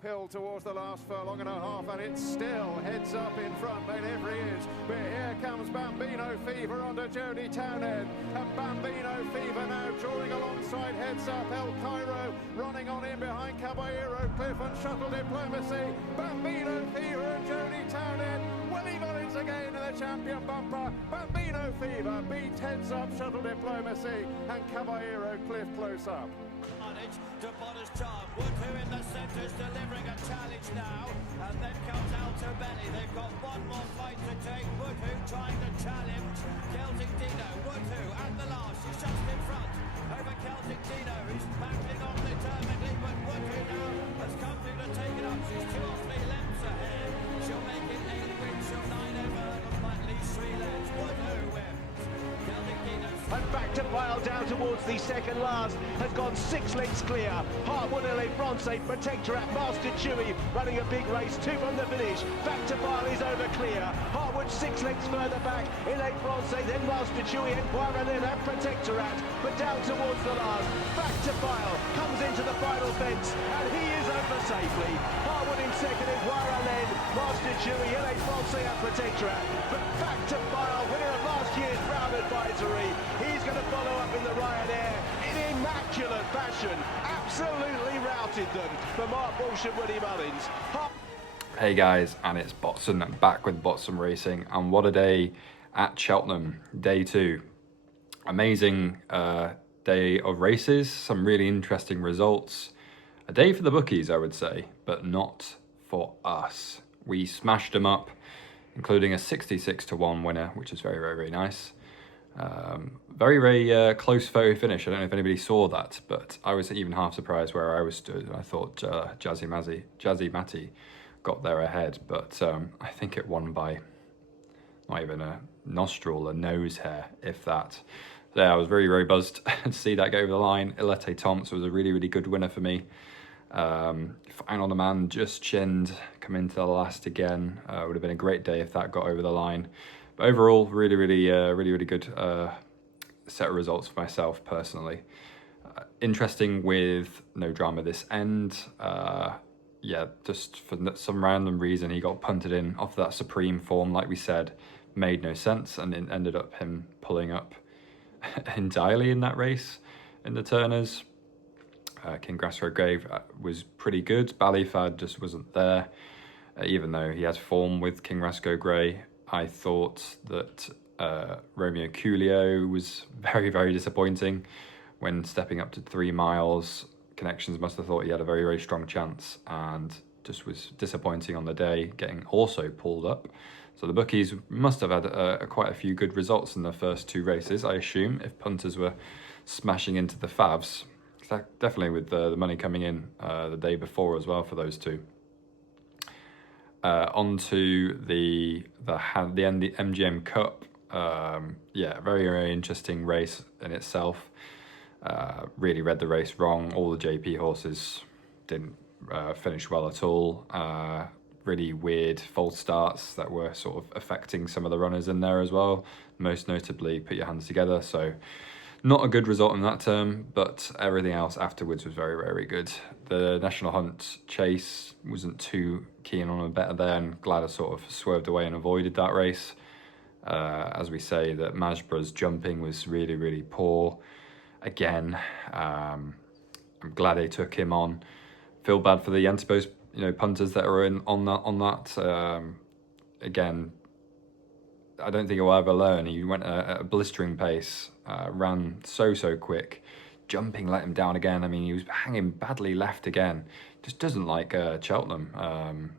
uphill towards the last furlong and a half, and it still heads up in front by every inch. But here comes Bambino Fever under Jody Townend, and Bambino Fever now drawing alongside heads up El Cairo, running on in behind Caballero, Cliff and Shuttle Diplomacy. Bambino Fever and Jody Townend. Willie Mullins again in the champion bumper. Bambino Fever beats heads up Shuttle Diplomacy and Caballero Cliff close up. To Bonner's Charm. Wodhooh in the centre is delivering a challenge now, and then comes Alto Belly. They've got one more fight to take. Wodhooh trying to challenge Celtic Dino. Wodhooh at the last, she's just in front over Celtic Dino, who's battling on determinedly, but Wodhooh now has come through to take it up. She's 2 or 3 lengths ahead. She'll make it 8 wins, she'll 9 over, looks like at least 3 lengths. Wodhooh wins. Celtic Dino. And back to pile down towards the second last, has gone 6 lengths clear. Hartwood Elite Bronze, Protector at Master Chewy running a big race, 2 from the finish. Back to pile is over clear. Hartwood 6 lengths further back, Elite Bronze, then Master Chewy and Ryanair and Protector at, but down towards the last. Back to pile, comes into the final fence, and he is over safely. Hartwood in second is Ryanair, Master Chewy, Elite Bronze and Protector at, but back to pile, winner of last year's Brown Advisory. He's going to follow up in the Ryanair in immaculate fashion. Absolutely routed them for Mark Walsh and Willie Mullins. Hey guys, and it's Botson back with Botson Racing, and what a day at Cheltenham, day 2. Amazing day of races, some really interesting results. A day for the bookies, I would say, but not for us. We smashed them up, including a 66-1 winner, which is very, very, very nice. Very close photo finish. I don't know if anybody saw that, but I was even half surprised where I was stood. I thought Jazzy Matty got there ahead, but I think it won by not even a nostril, a nose hair, if that. So yeah, I was very, very buzzed to see that go over the line. Etait Temps was a really, really good winner for me. Final the Man just chinned, come into the last again. Would have been a great day if that got over the line. But overall, really, really good set of results for myself personally. Interesting with no drama this end. Yeah, just for some random reason he got punted in off that supreme form, like we said, made no sense, and it ended up him pulling up entirely in that race in the Turners. King Grassroad Grave was pretty good. Ballyfad just wasn't there, even though he had form with King Rasco Grey. I thought that Romeo Coolio was very, very disappointing when stepping up to 3 miles. Connections must have thought he had a very, very strong chance, and just was disappointing on the day, getting also pulled up. So the bookies must have had quite a few good results in the first 2 races, I assume, if punters were smashing into the favs. Definitely with the money coming in the day before as well for those 2. On to the MGM Cup. Yeah, very, very interesting race in itself. Really read the race wrong. All the JP horses didn't finish well at all. Really weird false starts that were sort of affecting some of the runners in there as well. Most notably, Put Your Hands Together. So not a good result in that term, but everything else afterwards was very, very good. The National Hunt Chase wasn't too keen on a better there, and glad I sort of swerved away and avoided that race. As we say, that Majbra's jumping was really, really poor. Again, I'm glad they took him on. Feel bad for the Antipos, punters that are in on that. Again, I don't think he'll ever learn. He went at a blistering pace, ran so quick. Jumping let him down again. I mean, he was hanging badly left again. Just doesn't like Cheltenham.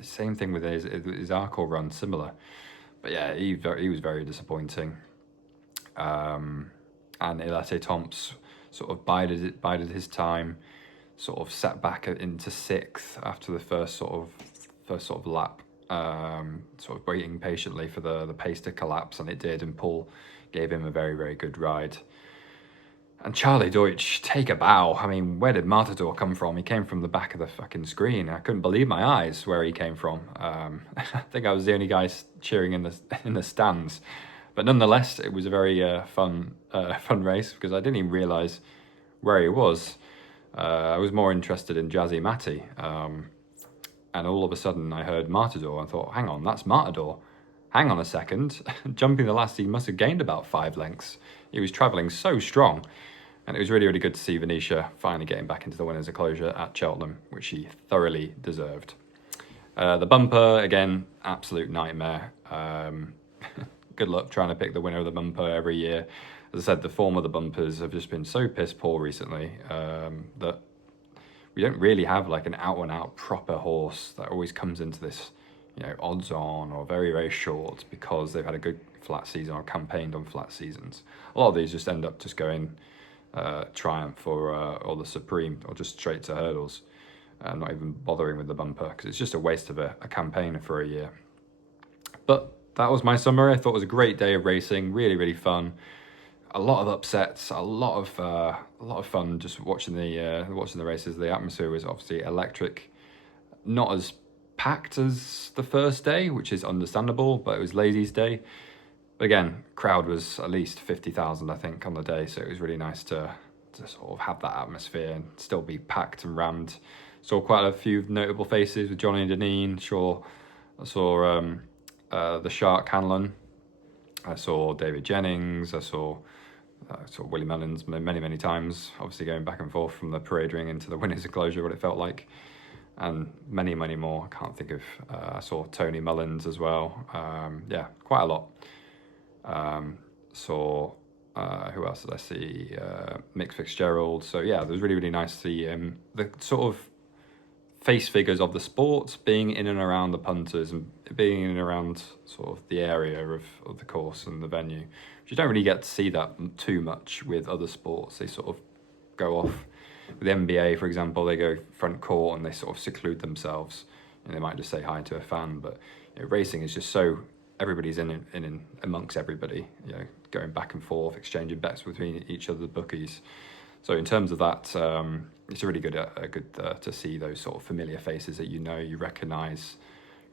Same thing with his Arkle run, similar. But yeah, he was very disappointing. And Etait Temps sort of bided his time, sort of sat back into 6th after the first sort of lap. Sort of waiting patiently for the pace to collapse, and it did, and Paul gave him a very, very good ride. And Charlie Deutsch, take a bow. I mean, where did Martator come from? He came from the back of the fucking screen. I couldn't believe my eyes where he came from. I think I was the only guy cheering in the stands. But nonetheless, it was a very fun race, because I didn't even realise where he was. I was more interested in Jazzy Matty. And all of a sudden I heard Martator and thought, hang on, that's Martator. Hang on a second. Jumping the last, he must have gained about 5 lengths. He was travelling so strong. And it was really, really good to see Venetia finally getting back into the winner's enclosure at Cheltenham, which he thoroughly deserved. The bumper, again, absolute nightmare. Good luck trying to pick the winner of the bumper every year. As I said, the form of the bumpers have just been so piss poor recently that we don't really have like an out-and-out proper horse that always comes into this, you know, odds on or very, very short because they've had a good flat season or campaigned on flat seasons. A lot of these just end up just going Triumph or the Supreme or just straight to hurdles, not even bothering with the bumper because it's just a waste of a campaign for a year. But that was my summary. I thought it was a great day of racing, really, really fun. A lot of upsets, a lot of fun just watching the races. The atmosphere was obviously electric, not as packed as the first day, which is understandable, but it was Lazy's day. But again, crowd was at least 50,000, I think, on the day, so it was really nice to sort of have that atmosphere and still be packed and rammed. Saw quite a few notable faces with Johnny and Deneen. I saw the Shark Hanlon. I saw David Jennings. I saw Willie Mullins many times, obviously going back and forth from the parade ring into the winner's enclosure, what it felt like, and many more. I can't think of. I saw Tony Mullins as well. Yeah, quite a lot. Saw who else did I see? Mick Fitzgerald. So yeah, it was really nice to see the sort of face figures of the sport being in and around the punters and being in and around sort of the area of the course and the venue. You don't really get to see that too much with other sports. They sort of go off. With the NBA, for example, they go front court and they sort of seclude themselves. And they might just say hi to a fan. But you know, racing is just so everybody's in amongst everybody. You know, going back and forth, exchanging bets between each other, the bookies. So in terms of that, it's really good to see those sort of familiar faces that you recognise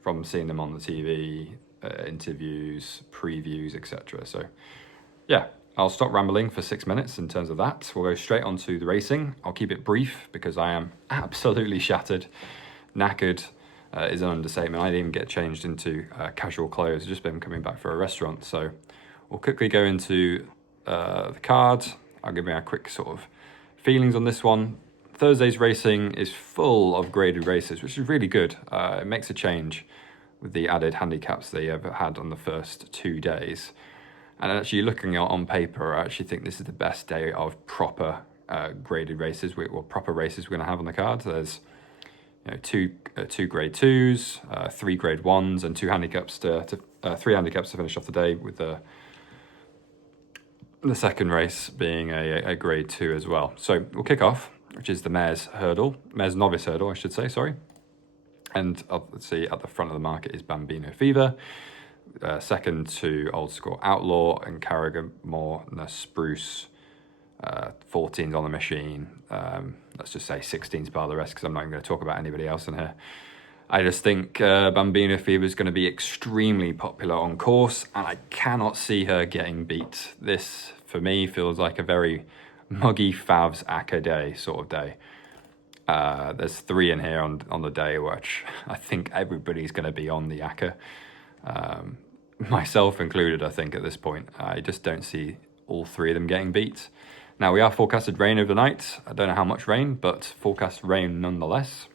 from seeing them on the TV, interviews, previews, etc. So. Yeah, I'll stop rambling for 6 minutes in terms of that. We'll go straight on to the racing. I'll keep it brief because I am absolutely shattered. Knackered is an understatement. I didn't even get changed into casual clothes. I've just been coming back for a restaurant. So we'll quickly go into the card. I'll give you a quick sort of feelings on this one. Thursday's racing is full of graded races, which is really good. It makes a change with the added handicaps they ever had on the first 2 days. And actually looking at on paper, I actually think this is the best day of proper graded races, or proper races we're going to have on the card. There's two grade 2s, 3 grade 1s, and 3 handicaps to finish off the day, with the second race being a grade 2 as well. So we'll kick off, which is the Mare's Novice Hurdle, I should say, sorry. And let's see, at the front of the market is Bambino Fever. Second to Old School Outlaw and Carrigamore Spruce. 14's on the machine. Let's just say 16's bar the rest, because I'm not even going to talk about anybody else in here. I just think Bambino Fever is going to be extremely popular on course, and I cannot see her getting beat. This, for me, feels like a very muggy Favs Acca day sort of day. There's 3 in here on the day, which I think everybody's going to be on the Acca. Myself included, I think, at this point. I just don't see all 3 of them getting beat. Now, we are forecasted rain overnight. I don't know how much rain, but forecast rain nonetheless.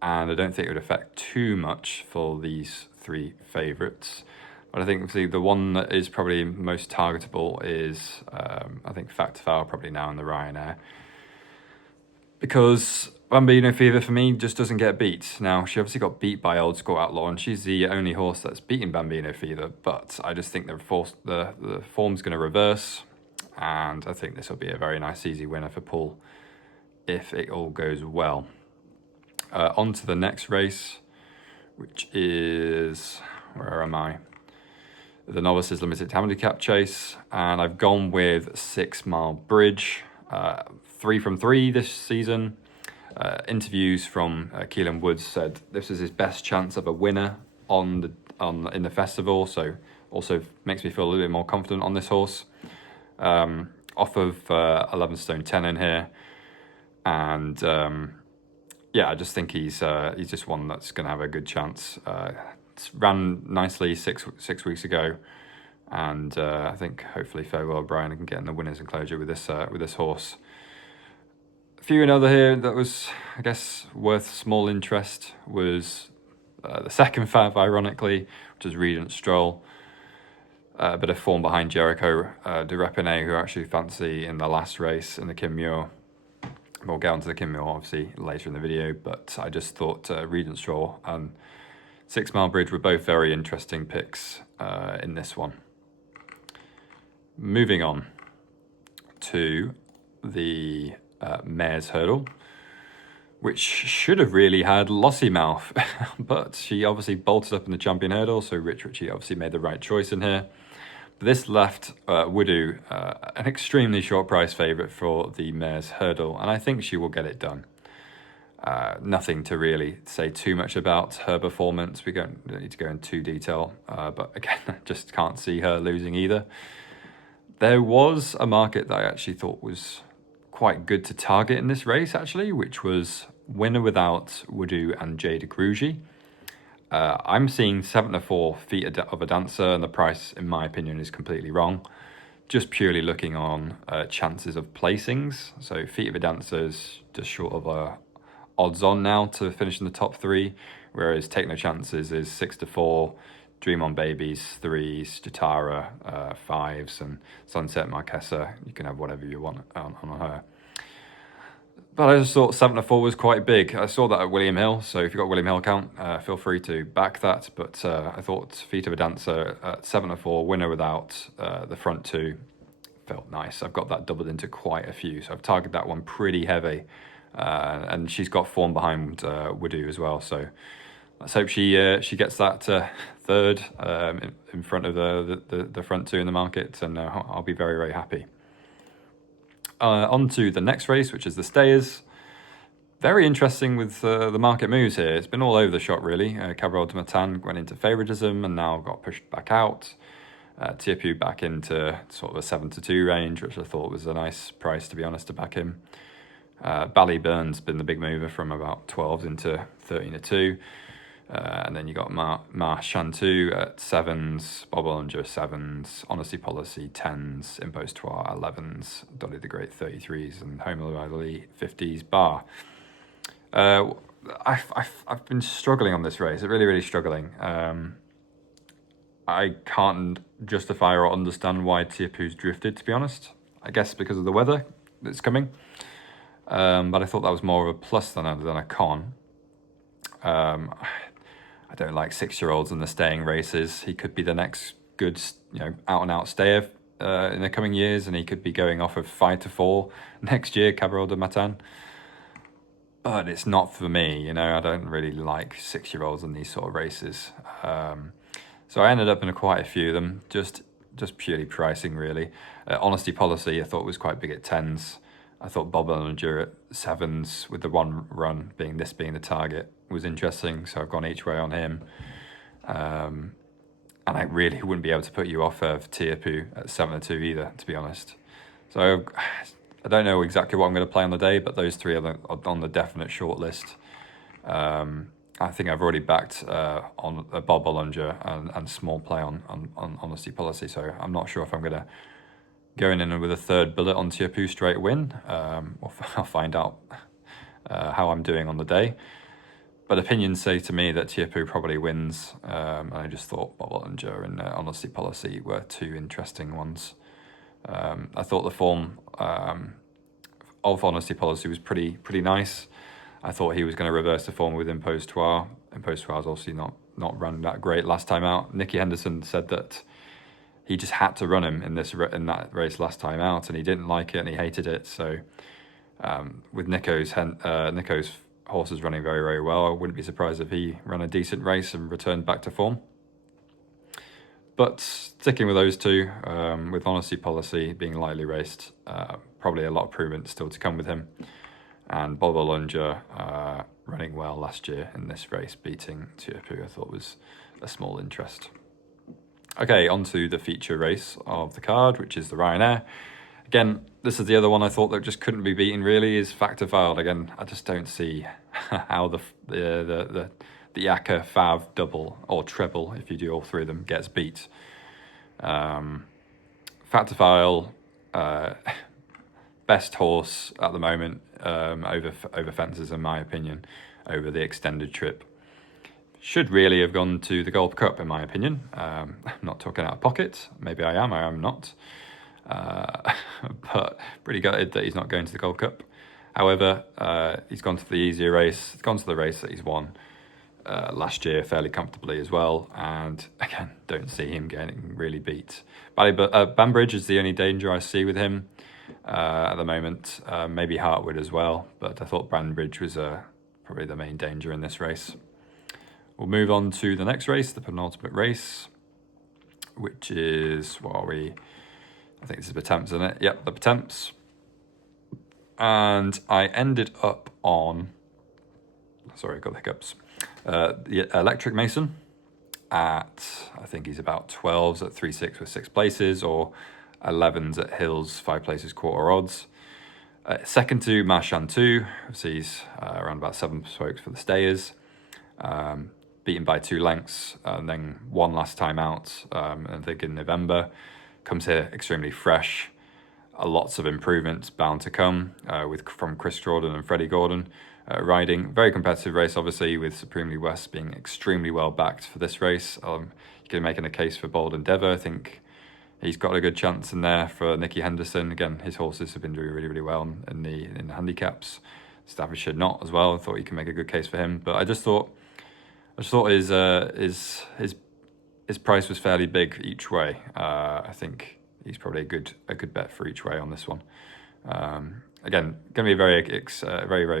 And I don't think it would affect too much for these 3 favourites. But I think the one that is probably most targetable is, I think, FtF probably now in the Ryanair. Because Bambino Fever, for me, just doesn't get beat. Now, she obviously got beat by Old School Outlaw, and she's the only horse that's beaten Bambino Fever, but I just think the form's going to reverse, and I think this will be a very nice, easy winner for Paul if it all goes well. On to the next race, which is, where am I? The Novices Limited Handicap Chase, and I've gone with Sixmilebridge. 3 from 3 this season. Interviews from Keelan Woods said this is his best chance of a winner in the festival, so also makes me feel a little bit more confident on this horse. Off of 11 stone 10 in here. And yeah, I just think he's just one that's going to have a good chance. Ran nicely six weeks ago, and I think hopefully Fergal O'Brien can get in the winners' enclosure with this horse. A few another here that was, I guess, worth small interest was the second fab, ironically, which is Regent Stroll. A bit of form behind Jeriko, de Reponet, who I actually fancy in the last race in the Kim Muir. We'll get onto the Kim Muir obviously later in the video, but I just thought Regent Stroll and Sixmilebridge were both very interesting picks in this one. Moving on to the Mare's Hurdle, which should have really had Lossy Mouth, but she obviously bolted up in the Champion Hurdle, so Rich Ritchie obviously made the right choice in here. But this left Wodhooh an extremely short price favourite for the Mare's Hurdle, and I think she will get it done. Nothing to really say too much about her performance. We don't need to go into detail, but again, I just can't see her losing either. There was a market that I actually thought was quite good to target in this race, actually, which was winner without Wodhooh and Jade Grugy. I'm seeing 7-4 Feet of a Dancer, and the price, in my opinion, is completely wrong. Just purely looking on chances of placings. So Feet of a Dancer is just short of odds on now to finish in the top 3, whereas Take No Chances is 6-4, Dream On Babies 3s, Jatara 5s, and Sunset Marquesa. You can have whatever you want on her. But I just thought 7-4 was quite big. I saw that at William Hill, so if you've got William Hill account, feel free to back that. But I thought Feet of a Dancer at 7-4, winner without the front 2, felt nice. I've got that doubled into quite a few, so I've targeted that one pretty heavy. And she's got form behind Wodhooh as well, so let's hope she gets that third in front of the front 2 in the market, and I'll be very, very happy. On to the next race, which is the Stayers. Very interesting with the market moves here. It's been all over the shop, really. Cabrol de Matan went into favouritism and now got pushed back out. Tiepu back into sort of a 7-2 range, which I thought was a nice price, to be honest, to back him. Ballyburn's been the big mover from about 12s into 13-2. And then you got Ma Shantu at 7s, Bob Olinger 7s, Honesty Policy 10s, Impostoir 11s, Dolly the Great 33s, and Homer Ali 50s bar. I've been struggling on this race, really, really struggling. I can't justify or understand why Tiepu's drifted, to be honest. I guess because of the weather that's coming. But I thought that was more of a plus than a con. I don't like 6-year-olds in the staying races. He could be the next good, out-and-out stayer in the coming years, and he could be going off of 5-4 next year, Cabrol de Matan. But it's not for me, I don't really like 6-year-olds in these sort of races. So I ended up in quite a few of them, just purely pricing, really. Honesty Policy I thought was quite big at 10s. I thought Bob Olinger at 7s with the one run being the target was interesting, so I've gone each way on him. And I really wouldn't be able to put you off of Tiepu at 7-2 either, to be honest. So I don't know exactly what I'm going to play on the day, but those 3 are on the definite short list. I think I've already backed on Bob Olinger and small play on Honesty Policy, so I'm not sure if I'm going to going in with a third bullet on Tiepu straight win. I'll find out how I'm doing on the day. But opinions say to me that Tiepu probably wins. I just thought Bob Olinger and Honesty Policy were 2 interesting ones. I thought the form of Honesty Policy was pretty nice. I thought he was going to reverse the form with Impostoir. Impostoir is obviously not run that great last time out. Nicky Henderson said that he just had to run him in that race last time out, and he didn't like it and he hated it. So with Nico's horses running very, very well, I wouldn't be surprised if he ran a decent race and returned back to form. But sticking with those 2, with Honesty Policy being lightly raced, probably a lot of improvement still to come with him. And Bob Olinger running well last year in this race, beating Tiepu, I thought was a small interest. Okay, on to the feature race of the card, which is the Ryanair. Again, this is the other one I thought that just couldn't be beaten really, is FtF. Again, I just don't see how the Acker Fav double or treble, if you do all three of them, gets beat. FtF, best horse at the moment over fences, in my opinion, over the extended trip. Should really have gone to the Gold Cup, in my opinion. I'm not talking out of pocket. Maybe I am not. But pretty gutted that he's not going to the Gold Cup. However, he's gone to the easier race. He's gone to the race that he's won last year fairly comfortably as well. And again, don't see him getting really beat. Bambridge is the only danger I see with him at the moment. Maybe Hartwood as well. But I thought Bambridge was probably the main danger in this race. We'll move on to the next race, the penultimate race, which is, what are we? I think this is Pertemps, isn't it? Yep, the Pertemps. And I ended up on, sorry, I got the hiccups, the Electric Mason at, I think he's about 12s at 3-6 with 6 places, or 11s at Hills, 5 places, quarter odds. Second to Marchantou, so he's around about 7 strokes for the stayers. Beaten by 2 lengths, and then one last time out, I think in November. Comes here extremely fresh. Lots of improvements bound to come from Chris Jordan and Freddie Gordon riding. Very competitive race, obviously, with Supremely West being extremely well backed for this race. You can make a case for Bold Endeavour. I think he's got a good chance in there for Nicky Henderson. Again, his horses have been doing really, really well in the handicaps. Staffordshire not as well. I thought you can make a good case for him, but I just thought his price was fairly big each way. I think he's probably a good bet for each way on this one. Again, going to be a very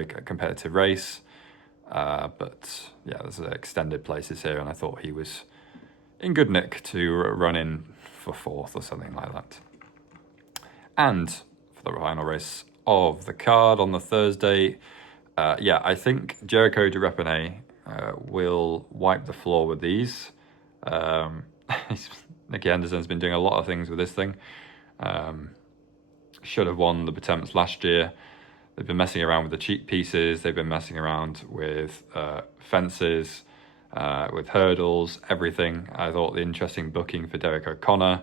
competitive race. But yeah, there's extended places here, and I thought he was in good nick to run in for 4th or something like that. And for the final race of the card on the Thursday, I think Jeriko de Reponet will wipe the floor with these. Nicky Henderson's been doing a lot of things with this thing. Should have won the Pertemps last year. They've been messing around with the cheap pieces. They've been messing around with fences, with hurdles, everything. I thought the interesting booking for Derek O'Connor.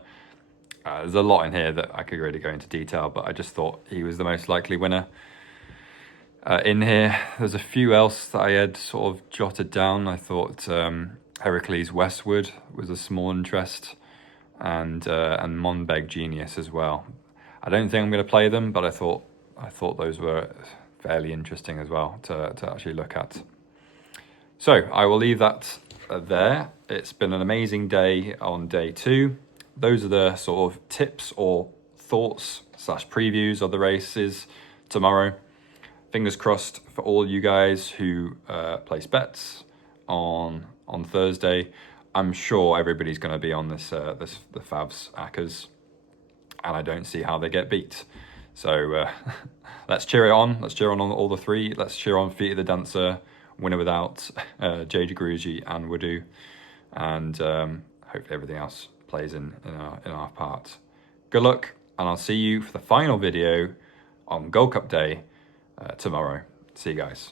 There's a lot in here that I could really go into detail, but I just thought he was the most likely winner. In here, there's a few else that I had sort of jotted down. I thought Heracles Westwood was a small interest, and Monbeg Genius as well. I don't think I'm going to play them, but I thought those were fairly interesting as well to actually look at. So I will leave that there. It's been an amazing day on day 2. Those are the sort of tips or thoughts / previews of the races tomorrow. Fingers crossed for all you guys who place bets on Thursday. I'm sure everybody's going to be on the Favs Ackers, and I don't see how they get beat. So let's cheer it on. Let's cheer on all the 3. Let's cheer on Feet of the Dancer, Winner Without, Jade, Grugy, and Wodhooh, and hopefully everything else plays in our part. Good luck, and I'll see you for the final video on Gold Cup Day tomorrow. See you guys.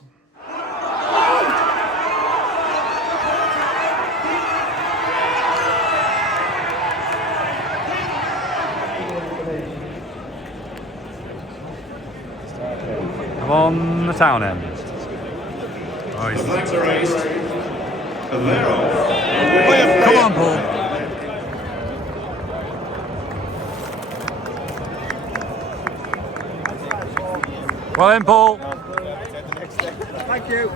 I'm on the town end. Oh, the flags are raised. Come on, Paul. Well then, Paul. Thank you.